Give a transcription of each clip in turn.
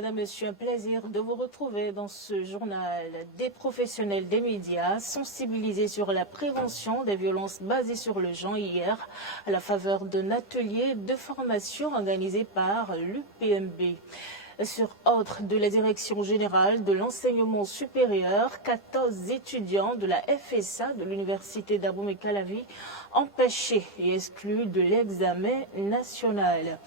madame, monsieur, un plaisir de vous retrouver dans ce journal. Des professionnels des médias sensibilisés sur la prévention des violences basées sur le genre hier à la faveur d'un atelier de formation organisé par l'UPMB. Sur ordre de la Direction générale de l'enseignement supérieur, 14 étudiants de la FSA de l'Université d'Abomey-Calavi empêchés et exclus de l'examen national.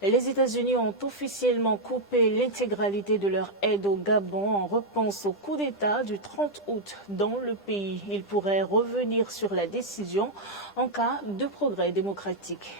Les États-Unis ont officiellement coupé l'intégralité de leur aide au Gabon en réponse au coup d'État du 30 août dans le pays. Ils pourraient revenir sur la décision en cas de progrès démocratique.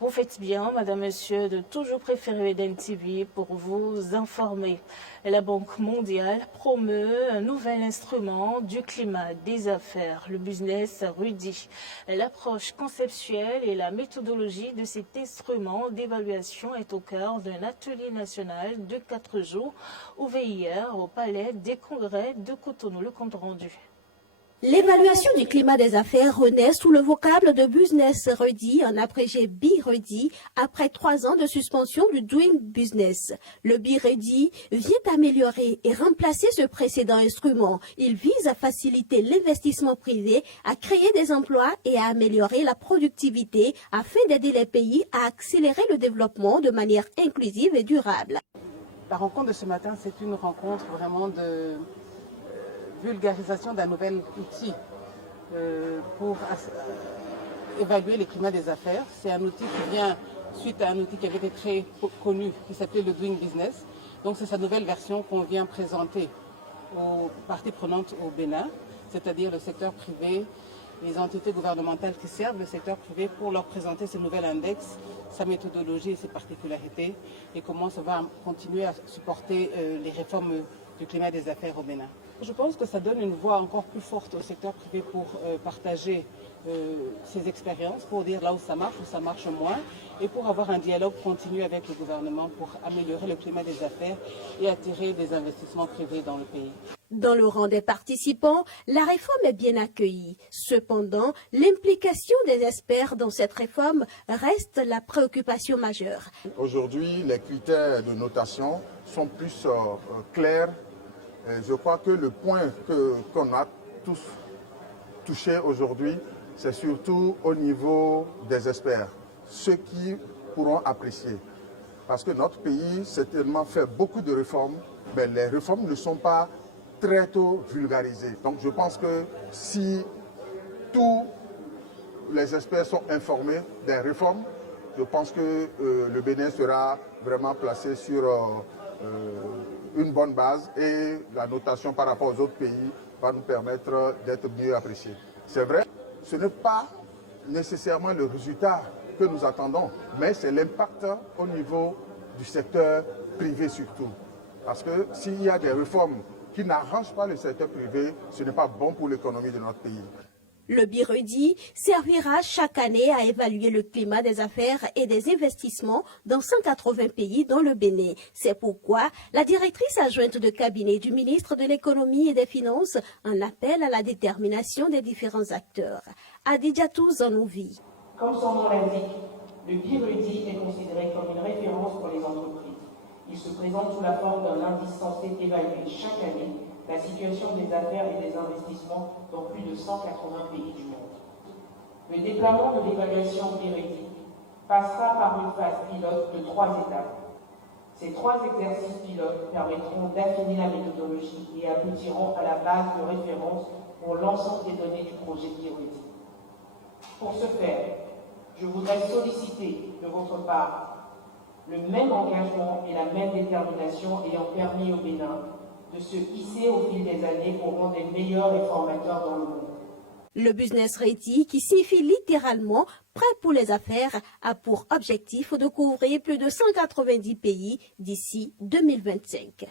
Vous faites bien, madame, monsieur, de toujours préférer Eden TV pour vous informer. La Banque mondiale promeut un nouvel instrument du climat des affaires, le business Rudy. L'approche conceptuelle et la méthodologie de cet instrument d'évaluation est au cœur d'un atelier national de 4 jours ouvert hier au Palais des Congrès de Cotonou. Le compte rendu. L'évaluation du climat des affaires renaît sous le vocable de Business Ready, en abrégé B-Ready, après 3 ans de suspension du Doing Business. Le B-Ready vient améliorer et remplacer ce précédent instrument. Il vise à faciliter l'investissement privé, à créer des emplois et à améliorer la productivité afin d'aider les pays à accélérer le développement de manière inclusive et durable. La rencontre de ce matin, c'est une rencontre vraiment de vulgarisation d'un nouvel outil pour évaluer le climat des affaires. C'est un outil qui vient suite à un outil qui avait été très connu, qui s'appelait le Doing Business. Donc c'est sa nouvelle version qu'on vient présenter aux parties prenantes au Bénin, c'est-à-dire le secteur privé, les entités gouvernementales qui servent le secteur privé pour leur présenter ce nouvel index, sa méthodologie et ses particularités et comment ça va continuer à supporter les réformes du climat des affaires au Bénin. Je pense que ça donne une voix encore plus forte au secteur privé pour partager ses expériences, pour dire là où ça marche moins, et pour avoir un dialogue continu avec le gouvernement pour améliorer le climat des affaires et attirer des investissements privés dans le pays. Dans le rang des participants, la réforme est bien accueillie. Cependant, l'implication des experts dans cette réforme reste la préoccupation majeure. Aujourd'hui, les critères de notation sont plus clairs. Je crois que le point qu'on a tous touché aujourd'hui, c'est surtout au niveau des experts, ceux qui pourront apprécier. Parce que notre pays s'est tellement fait beaucoup de réformes, mais les réformes ne sont pas très tôt vulgarisées. Donc je pense que si tous les experts sont informés des réformes, je pense que le Bénin sera vraiment placé sur une bonne base et la notation par rapport aux autres pays va nous permettre d'être mieux appréciés. C'est vrai, ce n'est pas nécessairement le résultat que nous attendons, mais c'est l'impact au niveau du secteur privé surtout. Parce que s'il y a des réformes qui n'arrangent pas le secteur privé, ce n'est pas bon pour l'économie de notre pays. Le BIREDI servira chaque année à évaluer le climat des affaires et des investissements dans 180 pays dans le Bénin. C'est pourquoi la directrice adjointe de cabinet du ministre de l'Économie et des Finances en appelle à la détermination des différents acteurs. Adidjatou Zanouvi. Comme son nom l'indique, le BIREDI est considéré comme une référence pour les entreprises. Il se présente sous la forme d'un indice censé évaluer chaque année la situation des affaires et des investissements dans plus de 180 pays du monde. Le déploiement de l'évaluation BIREDI passera par une phase pilote de 3 étapes. Ces 3 exercices pilotes permettront d'affiner la méthodologie et aboutiront à la base de référence pour l'ensemble des données du projet BIREDI. Pour ce faire, je voudrais solliciter de votre part le même engagement et la même détermination ayant permis au Bénin de se hisser au fil des années au rang des meilleurs réformateurs dans le monde. Le Business Ready, qui signifie littéralement « prêt pour les affaires », a pour objectif de couvrir plus de 190 pays d'ici 2025.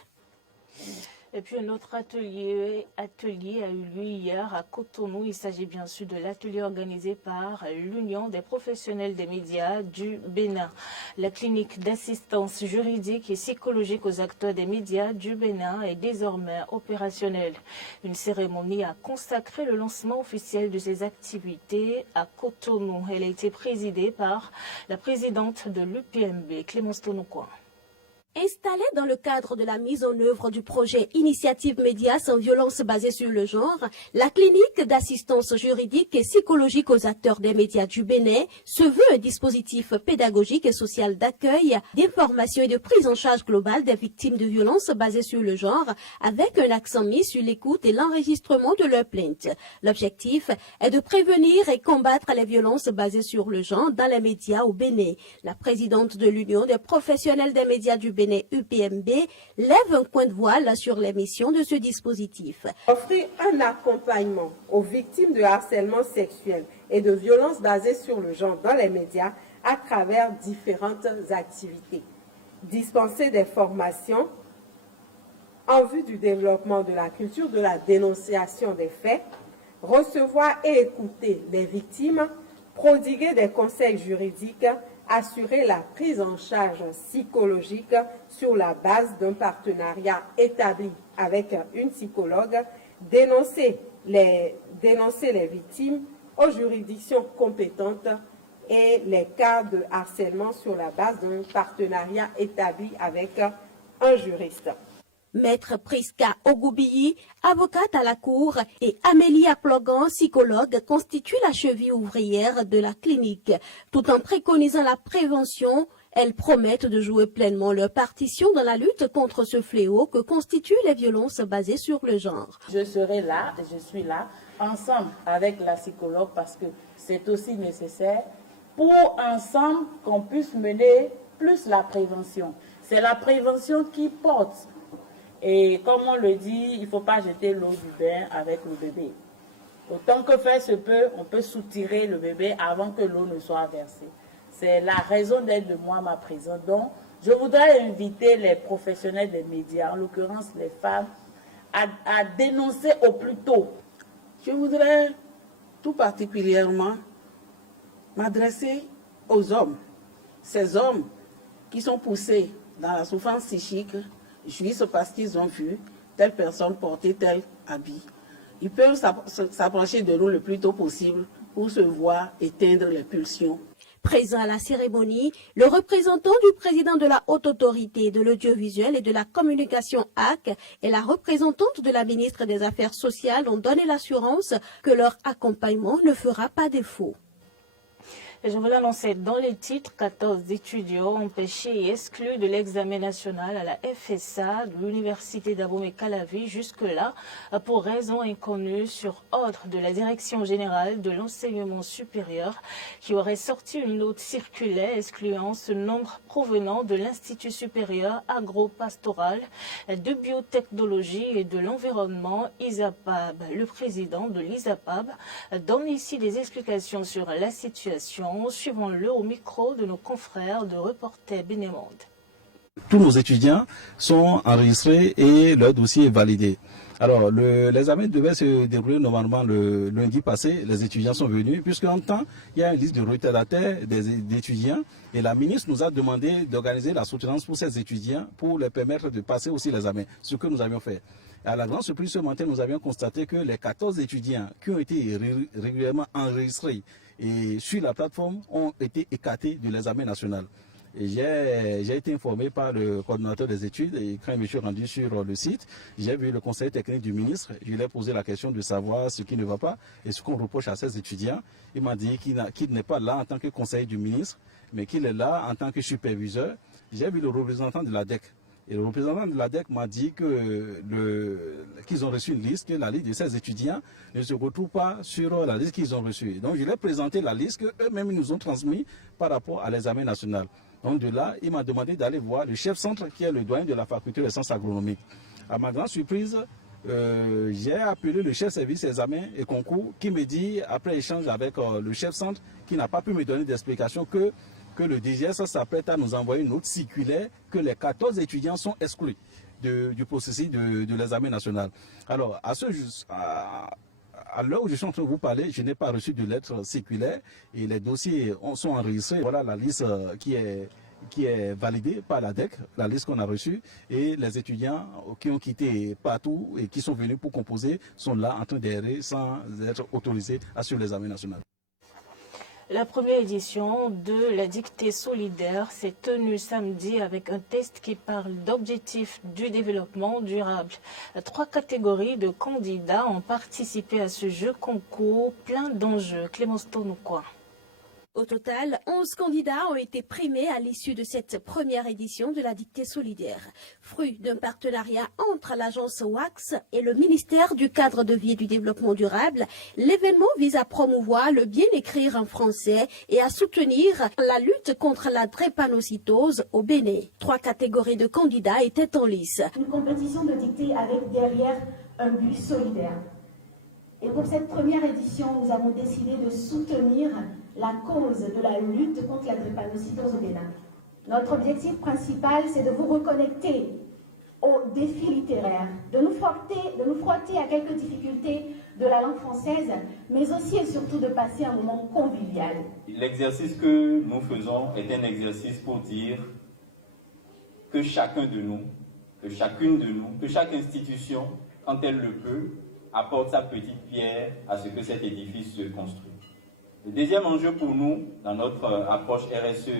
Et puis un autre atelier a eu lieu hier à Cotonou. Il s'agit bien sûr de l'atelier organisé par l'Union des professionnels des médias du Bénin. La clinique d'assistance juridique et psychologique aux acteurs des médias du Bénin est désormais opérationnelle. Une cérémonie a consacré le lancement officiel de ces activités à Cotonou. Elle a été présidée par la présidente de l'UPMB, Clémence Tonoukoua. Installée dans le cadre de la mise en œuvre du projet Initiative Médias sans violence basée sur le genre, la clinique d'assistance juridique et psychologique aux acteurs des médias du Bénin se veut un dispositif pédagogique et social d'accueil, d'information et de prise en charge globale des victimes de violences basées sur le genre, avec un accent mis sur l'écoute et l'enregistrement de leurs plaintes. L'objectif est de prévenir et combattre les violences basées sur le genre dans les médias au Bénin. La présidente de l'Union des professionnels des médias du Bénin, UPMB, lève un point de voile sur les missions de ce dispositif. Offrir un accompagnement aux victimes de harcèlement sexuel et de violences basées sur le genre dans les médias à travers différentes activités. Dispenser des formations en vue du développement de la culture de la dénonciation des faits, recevoir et écouter les victimes, prodiguer des conseils juridiques, assurer la prise en charge psychologique sur la base d'un partenariat établi avec une psychologue, dénoncer les victimes aux juridictions compétentes et les cas de harcèlement sur la base d'un partenariat établi avec un juriste. Maître Priska Ogoubiyi, avocate à la Cour, et Amélie Aplogan, psychologue, constituent la cheville ouvrière de la clinique. Tout en préconisant la prévention, elles promettent de jouer pleinement leur partition dans la lutte contre ce fléau que constituent les violences basées sur le genre. Je serai là, et je suis là, ensemble avec la psychologue, parce que c'est aussi nécessaire pour ensemble qu'on puisse mener plus la prévention. C'est la prévention qui porte. Et comme on le dit, il ne faut pas jeter l'eau du bain avec le bébé. Autant que faire se peut, on peut soutirer le bébé avant que l'eau ne soit versée. C'est la raison d'être de moi, ma présence. Donc, je voudrais inviter les professionnels des médias, en l'occurrence les femmes, à dénoncer au plus tôt. Je voudrais tout particulièrement m'adresser aux hommes. Ces hommes qui sont poussés dans la souffrance psychique, juste parce qu'ils ont vu telle personne porter tel habit. Ils peuvent s'approcher de nous le plus tôt possible pour se voir éteindre les pulsions. Présent à la cérémonie, le représentant du président de la Haute Autorité de l'Audiovisuel et de la Communication AC et la représentante de la ministre des Affaires sociales ont donné l'assurance que leur accompagnement ne fera pas défaut. Et je vous l'annonçais dans les titres, 14 étudiants empêchés et exclus de l'examen national à la FSA de l'Université d'Abomey-Calavi jusque-là pour raisons inconnues sur ordre de la Direction générale de l'enseignement supérieur qui aurait sorti une note circulaire excluant ce nombre provenant de l'Institut supérieur agro-pastoral de biotechnologie et de l'environnement ISAPAB. Le président de l'ISAPAB donne ici des explications sur la situation. Suivons-le au micro de nos confrères de Reporters Bénémonde. Tous nos étudiants sont enregistrés et leur dossier est validé. Alors, l'examen devait se dérouler normalement le lundi passé. Les étudiants sont venus, puisque en temps, il y a une liste de retardataires d'étudiants. Et la ministre nous a demandé d'organiser la soutenance pour ces étudiants pour leur permettre de passer aussi l'examen, ce que nous avions fait. À la grande surprise, ce matin, nous avions constaté que les 14 étudiants qui ont été régulièrement enregistrés et sur la plateforme ont été écartés de l'examen national. J'ai été informé par le coordonnateur des études et quand je me suis rendu sur le site, j'ai vu le conseiller technique du ministre. Je lui ai posé la question de savoir ce qui ne va pas et ce qu'on reproche à ces étudiants. Il m'a dit qu'il n'est pas là en tant que conseiller du ministre, mais qu'il est là en tant que superviseur. J'ai vu le représentant de l'ADEC. Et le représentant de l'ADEC m'a dit qu'ils ont reçu une liste, que la liste de ces étudiants ne se retrouve pas sur la liste qu'ils ont reçue. Donc je leur ai présenté la liste qu'eux-mêmes nous ont transmise par rapport à l'examen national. Donc de là, il m'a demandé d'aller voir le chef centre qui est le doyen de la faculté des sciences agronomiques. À ma grande surprise, j'ai appelé le chef service examen et concours qui me dit, après échange avec le chef centre, qui n'a pas pu me donner d'explication que le DGS s'apprête à nous envoyer une autre circulaire que les 14 étudiants sont exclus du processus de l'examen national. Alors, à l'heure où je suis en train de vous parler, je n'ai pas reçu de lettre circulaire et les dossiers sont enregistrés. Voilà la liste qui est validée par la DEC, la liste qu'on a reçue, et les étudiants qui ont quitté partout et qui sont venus pour composer sont là en train d'errer sans être autorisés à suivre l'examen national. La première édition de la dictée solidaire s'est tenue samedi avec un test qui parle d'objectifs du développement durable. 3 catégories de candidats ont participé à ce jeu concours plein d'enjeux. Clémence Tonoukouan. Au total, 11 candidats ont été primés à l'issue de cette première édition de la dictée solidaire. Fruit d'un partenariat entre l'agence WAX et le ministère du Cadre de vie et du Développement durable, l'événement vise à promouvoir le bien écrire en français et à soutenir la lutte contre la drépanocytose au Bénin. 3 catégories de candidats étaient en lice. Une compétition de dictée avec derrière un but solidaire. Et pour cette première édition, nous avons décidé de soutenir la cause de la lutte contre la drépanocytose au Bénin. Notre objectif principal, c'est de vous reconnecter aux défis littéraires, de nous frotter à quelques difficultés de la langue française, mais aussi et surtout de passer un moment convivial. L'exercice que nous faisons est un exercice pour dire que chacun de nous, que chacune de nous, que chaque institution, quand elle le peut, apporte sa petite pierre à ce que cet édifice se construise. Le deuxième enjeu pour nous, dans notre approche RSE,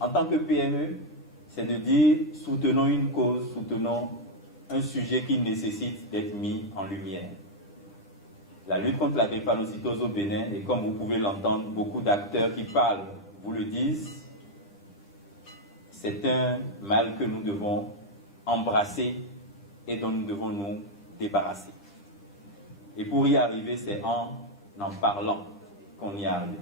en tant que PME, c'est de dire soutenons une cause, soutenons un sujet qui nécessite d'être mis en lumière. La lutte contre la drépanocytose au Bénin, et comme vous pouvez l'entendre, beaucoup d'acteurs qui parlent vous le disent, c'est un mal que nous devons embrasser et dont nous devons nous débarrasser. Et pour y arriver, c'est en parlant qu'on y arrive.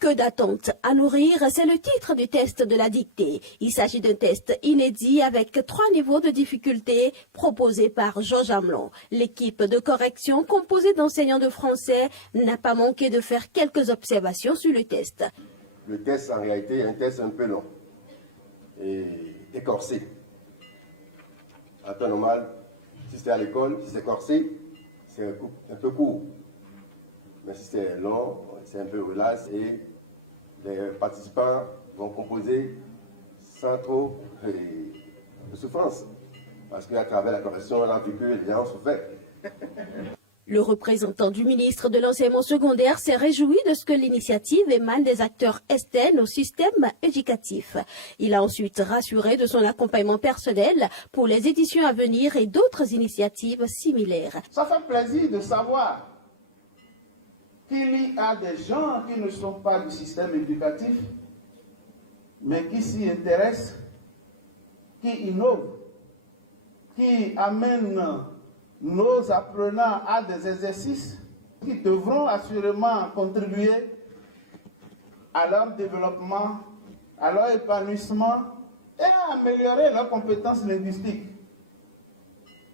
Que d'attentes à nourrir, c'est le titre du test de la dictée. Il s'agit d'un test inédit avec 3 niveaux de difficulté proposés par Georges Amelon. L'équipe de correction composée d'enseignants de français n'a pas manqué de faire quelques observations sur le test. Le test, en réalité, est un test un peu long et écorcé. En temps normal, si c'était à l'école, si c'est corsé, c'est un peu court. Mais si c'est long, c'est un peu relax et les participants vont composer sans trop de souffrance. Parce qu'à travers la correction, on a vu que les gens souffraient. Le représentant du ministre de l'Enseignement secondaire s'est réjoui de ce que l'initiative émane des acteurs externes au système éducatif. Il a ensuite rassuré de son accompagnement personnel pour les éditions à venir et d'autres initiatives similaires. Ça fait plaisir de savoir qu'il y a des gens qui ne sont pas du système éducatif, mais qui s'y intéressent, qui innovent, qui amènent nos apprenants à des exercices qui devront assurément contribuer à leur développement, à leur épanouissement et à améliorer leurs compétences linguistiques.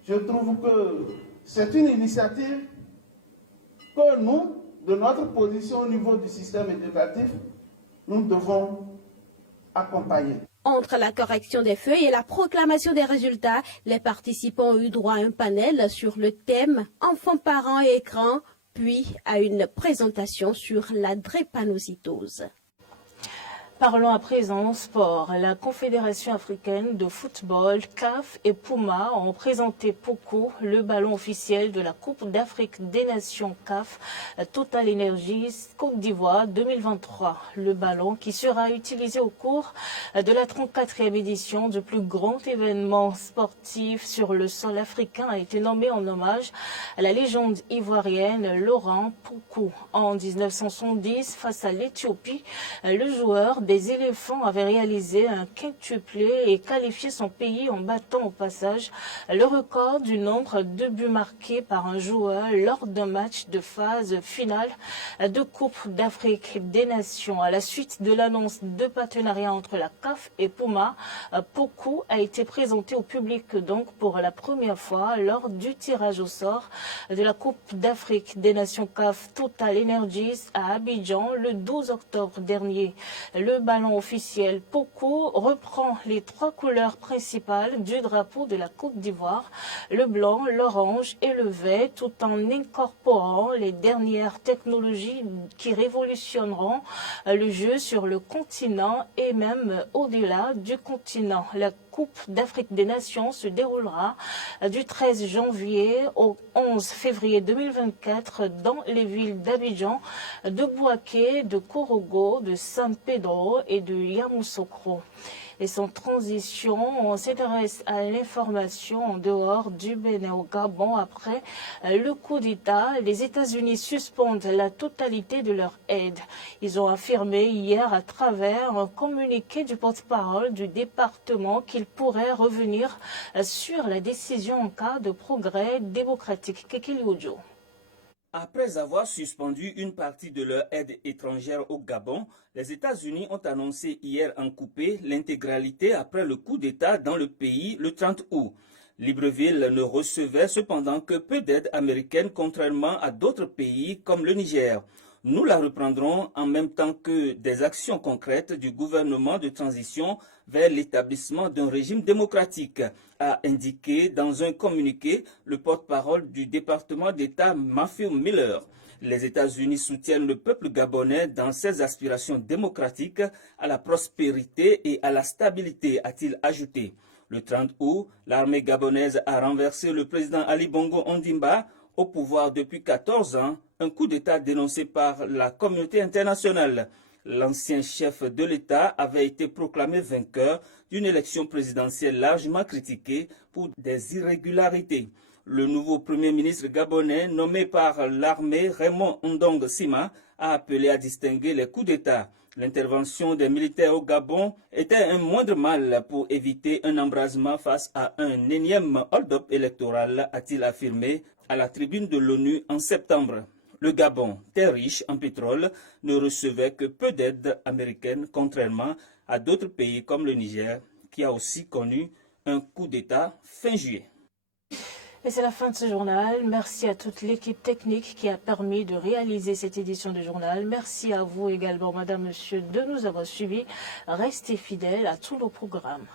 Je trouve que c'est une initiative que nous, de notre position au niveau du système éducatif, nous devons accompagner. Entre la correction des feuilles et la proclamation des résultats, les participants ont eu droit à un panel sur le thème « Enfants, parents et écran », puis à une présentation sur la drépanocytose. Parlons à présent sport. La Confédération africaine de football, CAF et Puma ont présenté POCO, le ballon officiel de la Coupe d'Afrique des Nations CAF Total Energies Côte d'Ivoire 2023. Le ballon qui sera utilisé au cours de la 34e édition du plus grand événement sportif sur le sol africain a été nommé en hommage à la légende ivoirienne Laurent Pokou. En 1970, face à l'Éthiopie, le joueur des éléphants avait réalisé un quintuplé et qualifié son pays en battant au passage le record du nombre de buts marqués par un joueur lors d'un match de phase finale de Coupe d'Afrique des Nations. À la suite de l'annonce de partenariat entre la CAF et Puma, Pokou a été présenté au public donc pour la première fois lors du tirage au sort de la Coupe d'Afrique des Nations CAF Total Energies à Abidjan le 12 octobre dernier. Le Le ballon officiel Poko reprend les 3 couleurs principales du drapeau de la Côte d'Ivoire, le blanc, l'orange et le vert, tout en incorporant les dernières technologies qui révolutionneront le jeu sur le continent et même au-delà du continent. La Coupe d'Afrique des Nations se déroulera du 13 janvier au 11 février 2024 dans les villes d'Abidjan, de Bouaké, de Korogo, de San Pedro et de Yamoussoukro. Et sans transition, on s'intéresse à l'information en dehors du Bénin au Gabon. Après le coup d'État, les États-Unis suspendent la totalité de leur aide. Ils ont affirmé hier à travers un communiqué du porte-parole du département qu'ils pourraient revenir sur la décision en cas de progrès démocratique. Kekili Ojo. Après avoir suspendu une partie de leur aide étrangère au Gabon, les États-Unis ont annoncé hier en couper l'intégralité après le coup d'État dans le pays le 30 août. Libreville ne recevait cependant que peu d'aide américaine contrairement à d'autres pays comme le Niger. Nous la reprendrons en même temps que des actions concrètes du gouvernement de transition vers l'établissement d'un régime démocratique, a indiqué dans un communiqué le porte-parole du département d'État Matthew Miller. Les États-Unis soutiennent le peuple gabonais dans ses aspirations démocratiques à la prospérité et à la stabilité, a-t-il ajouté. Le 30 août, l'armée gabonaise a renversé le président Ali Bongo Ondimba au pouvoir depuis 14 ans, un coup d'État dénoncé par la communauté internationale. L'ancien chef de l'État avait été proclamé vainqueur d'une élection présidentielle largement critiquée pour des irrégularités. Le nouveau Premier ministre gabonais, nommé par l'armée Raymond Ndong Sima, a appelé à distinguer les coups d'État. L'intervention des militaires au Gabon était un moindre mal pour éviter un embrasement face à un énième hold-up électoral, a-t-il affirmé à la tribune de l'ONU en septembre. Le Gabon, terre riche en pétrole, ne recevait que peu d'aide américaine, contrairement à d'autres pays comme le Niger, qui a aussi connu un coup d'État fin juillet. Et c'est la fin de ce journal. Merci à toute l'équipe technique qui a permis de réaliser cette édition du journal. Merci à vous également, madame, monsieur, de nous avoir suivis. Restez fidèles à tous nos programmes.